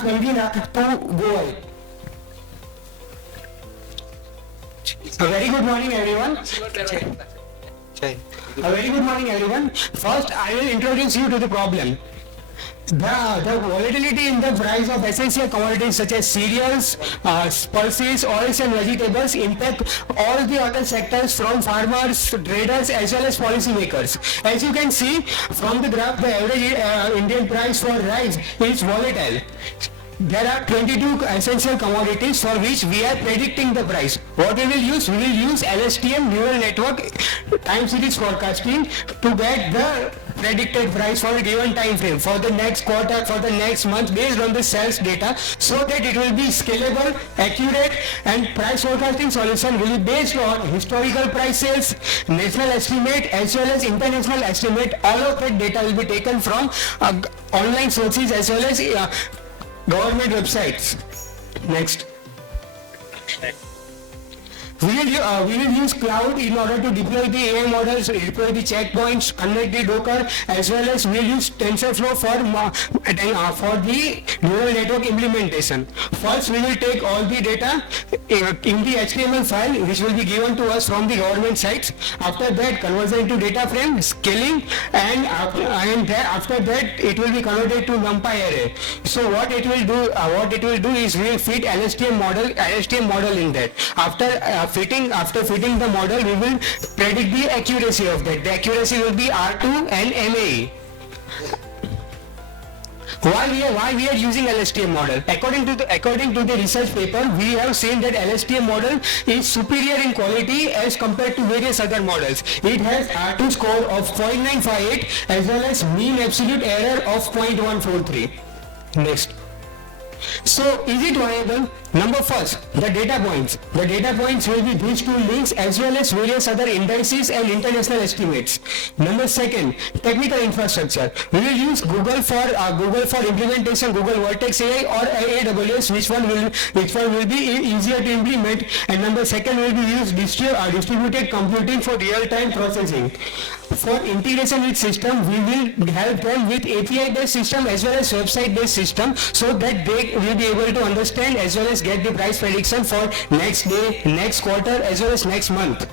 વાત કરવી ના તો go ahead. A very good morning everyone. A very good morning everyone. First I will introduce you to the problem. The volatility in the price of essential commodities such as cereals, pulses, oils and vegetables impact all the other sectors from farmers, traders as well as policymakers. As you can see from the graph, the average Indian price for rice is volatile. There are 22 essential commodities for which we are predicting the price. What we will use? We will use LSTM neural network time series forecasting to get the predicted price for a given time frame for the next quarter, for the next month based on the sales data, so that it will be scalable, accurate, and price forecasting solution will be based on historical price sales, national estimate as well as international estimate. All of that data will be taken from online sources as well as government websites. Next. We will use cloud in order to deploy the AI models, deploy the checkpoints, connect the Docker, as well as we will use TensorFlow for the neural network implementation. First, we will take all the data in the HTML file, which will be given to us from the government sites. After that, conversion into data frame, scaling, and after that, it will be converted to NumPy array. So what it will do is we will fit LSTM model in that. After fitting the model, we will predict the accuracy of that. The accuracy will be R2 and MAE. Why we are using LSTM model? According to the research paper, we have seen that LSTM model is superior in quality as compared to various other models. It has R2 score of 0.958 as well as mean absolute error of 0.143. Next. So is it viable? Number first, the data points. The data points will be these two links as well as various other indices and international estimates. Number second, technical infrastructure. We will use Google for implementation, Google Vertex AI or AWS, which one will be easier to implement. And number second will be use distributed computing for real-time processing. For integration with system, we will help them with API-based system as well as website-based system, so that they will be able to understand as well as get the price prediction for next day, next quarter as well as next month.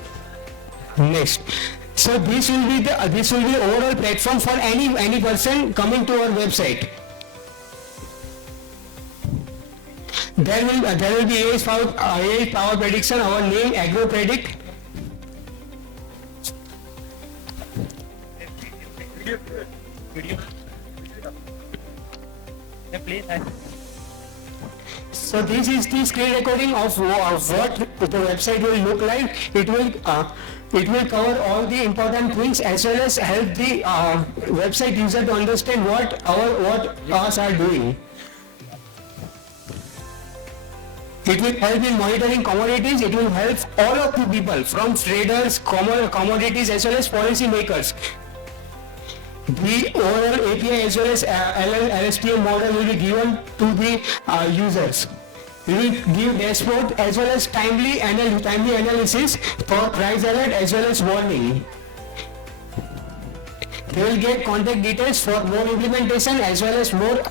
Next. So this will be the overall platform for any person coming to our website. There will be AI power prediction, our name AgroPredict. So this is the screen recording of what the website will look like. It will cover all the important things as well as help the website user to understand what ours are doing. It will help in monitoring commodities. It will help all of the people from traders, commodities as well as policy makers. The overall API as well as LSTM model will be given to the users. We will give dashboard as well as timely analysis for price alert as well as warning. They will get contact details for more implementation as well as more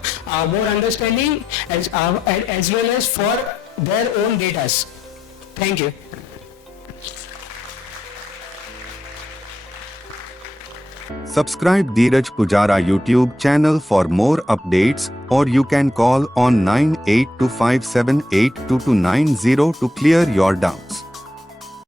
understanding as well as for their own data. Thank you. Subscribe Dhiraj Poojara YouTube channel for more updates, or you can call on 9825782290 to clear your doubts.